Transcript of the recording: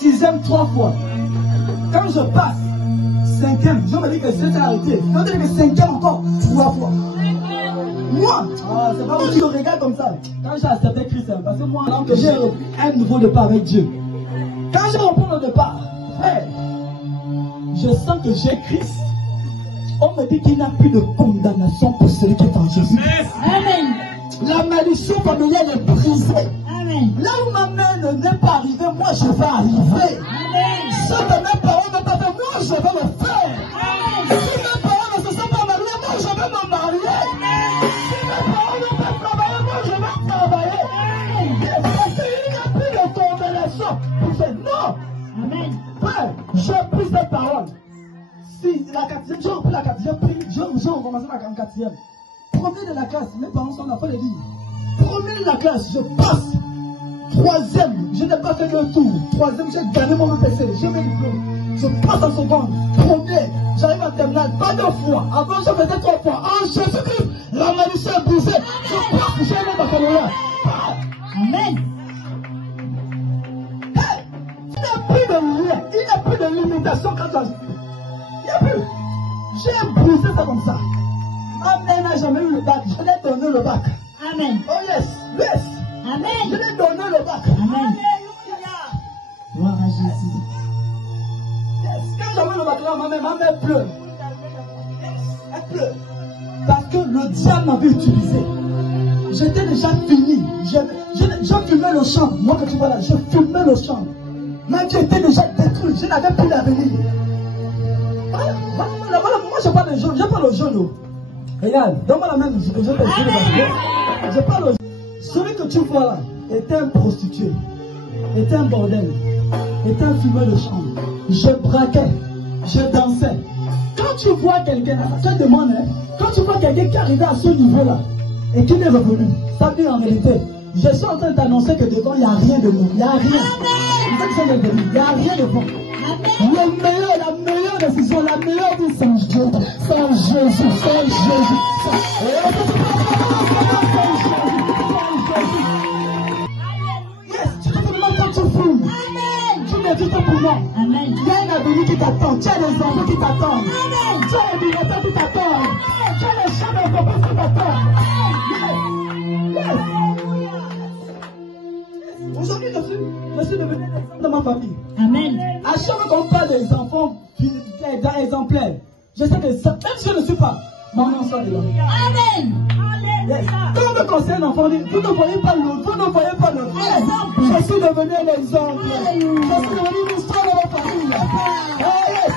6e 3 fois. Quand je passe, 5e, je me dis que c'est arrêté. Quand je dis que 5e encore, 3 fois. Moi, c'est pas où je regarde comme ça. Quand j'ai accepté Christ, parce que moi, alors que j'ai un nouveau départ avec Dieu. Quand je reprends le départ, frère, je sens que j'ai Christ. On me dit qu'il n'y a plus de condamnation pour celui qui est en Jésus. Amen. La malédiction familiale est brisée. Amen. Là où ma main n'est pas arrivée, moi je vais arriver. Amen. Ce que mes parents n'ont pas fait, moi je vais le faire. Amen. Si mes parents ne se sont pas mariés, moi je vais me marier. Amen. Si mes parents n'ont pas travaillé, moi je vais travailler. Amen. Parce qu'il n'y a plus de condamnation. Il fait non. Amen. Frère, j'ai pris cette parole. Si la quatrième, j'ai repris la quatrième, j'ai recommencé la quatrième. Premier de la classe, mes parents sont là, il faut le dire. Premier de la classe, je passe. Troisième, je n'ai pas fait le tour. Troisième, j'ai gagné mon PC, j'ai mes diplômes. Je passe en seconde. Premier, j'arrive en terminale, pas 2 fois. Avant, je faisais 3 fois. En Jésus-Christ, la malédiction est brisée. Je passe, j'ai un baccalauréat. Amen. Hey, il n'y a plus de lien, il n'y a plus de limitation quand j'agis. Il n'y a plus. J'ai brisé ça comme ça. Ma mère n'a jamais eu le bac. Je l'ai donné le bac. Amen. Oh yes. Yes. Amen. Je l'ai donné le bac. Amen. Alléluia. Gloire à Jésus. Yes. Quand j'avais le bac là, ma mère pleure. Yes. Elle pleure. Parce que le diable m'avait utilisé. J'étais déjà fini. Je fumais le champ. Moi que tu vois là, je fumais le champ. Même j'étais déjà détruit. Je n'avais plus l'avenir. Moi je parle de jaune, je parle au jaune. Regarde, donne-moi la main, je parle au jaune. Celui que tu vois là était un prostitué, était un bordel, était un fumeur de chambre. Je braquais, je dansais. Quand tu vois quelqu'un, je te demande, quand tu vois quelqu'un qui arrive à ce niveau-là et qui est revenu, ça veut dire en réalité, je suis en train d'annoncer que devant il n'y a rien de bon, il n'y a rien. Il n'y a rien de bon. Le meilleur, la meilleure décision, la meilleure vie, c'est Jésus, c'est Jésus, c'est Jésus. Yes, tu te demandes quand tu fumes. Tu médites pour moi. Il y a un avenir qui t'attend, tu as des enfants qui t'attendent. Tu as des directeurs qui t'attendent. Tu as les chambres d'entreprise qui t'attendent. Aujourd'hui, je suis devenu l'exemple de ma famille. Amen. À chaque fois qu'on parle des enfants exemplaires, je sais que même si je ne suis pas, maman soit de là. Amen. Yes. Quand on me conseille un enfant, vous ne voyez pas l'autre, vous ne voyez pas l'autre. Je suis devenu un exemple. Je suis devenu une histoire de ma famille. Oh, yes.